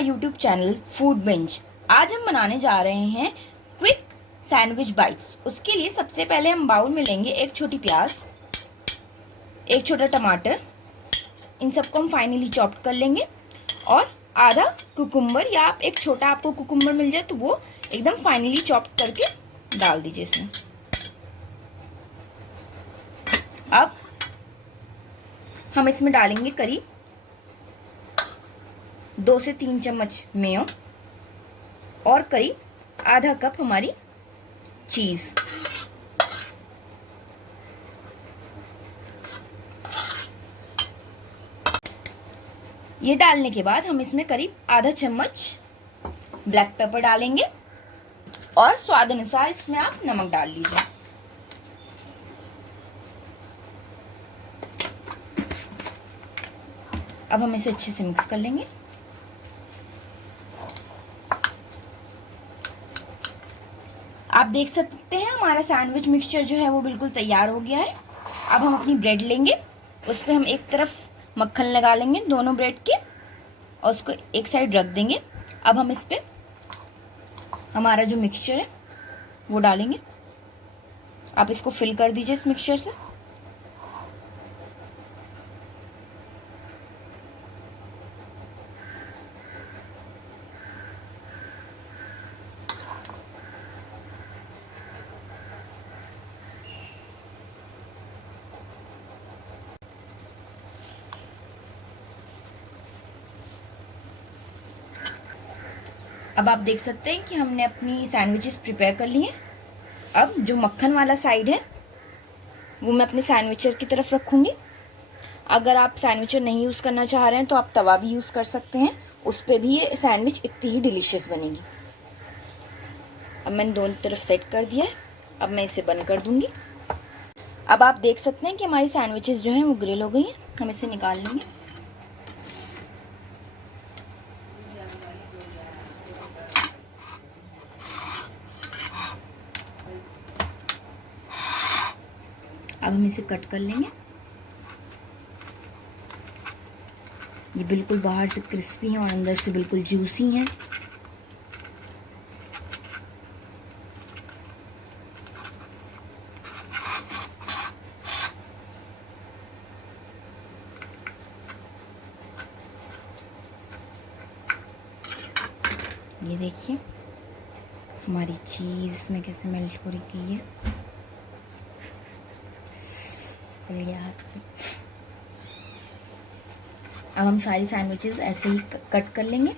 My YouTube channel food bench. आज हम बनाने जा रहे हैं क्विक सैंडविच बाइट्स। उसके लिए सबसे पहले हम बाउल में लेंगे एक छोटी प्याज, एक छोटा टमाटर, इन सबको हम फाइनली चॉप्ड कर लेंगे और आधा कुकुम्बर या आप एक छोटा आपको कुकुम्बर मिल जाए तो वो एकदम फाइनली चॉप्ड करके डाल दीजिए इसमें। अब हम इसमें डालेंगे करीब 2 से 3 चम्मच मेयो और करीब आधा कप हमारी चीज। ये डालने के बाद हम इसमें करीब आधा चम्मच ब्लैक पेपर डालेंगे और स्वाद अनुसार इसमें आप नमक डाल लीजिए। अब हम इसे अच्छे से मिक्स कर लेंगे। आप देख सकते हैं हमारा सैंडविच मिक्सचर जो है वो बिल्कुल तैयार हो गया है। अब हम अपनी ब्रेड लेंगे, उस पर हम एक तरफ मक्खन लगा लेंगे दोनों ब्रेड के और उसको एक साइड रख देंगे। अब हम इस पे हमारा जो मिक्सचर है वो डालेंगे। आप इसको फिल कर दीजिए इस मिक्सचर से। अब आप देख सकते हैं कि हमने अपनी सैंडविचेस प्रिपेयर कर ली हैं। अब जो मक्खन वाला साइड है वो मैं अपने सैंडविचर की तरफ रखूँगी। अगर आप सैंडविचर नहीं यूज़ करना चाह रहे हैं तो आप तवा भी यूज़ कर सकते हैं, उस पर भी ये सैंडविच इतनी ही डिलीशियस बनेगी। अब मैंने दोनों तरफ सेट कर दिया है। अब मैं इसे बंद कर दूँगी। अब आप देख सकते हैं कि हमारी सैंडविचेस जो हैं वो ग्रिल हो गई हैं। हम इसे निकाल लेंगे। अब हम इसे कट कर लेंगे। ये बिल्कुल बाहर से क्रिस्पी हैं और अंदर से बिल्कुल जूसी हैं। ये देखिए हमारी चीज़ में कैसे मेल्ट हो रही है। चलिए हाथ से। अब हम सारी सैंडविचेस ऐसे ही कट कर लेंगे।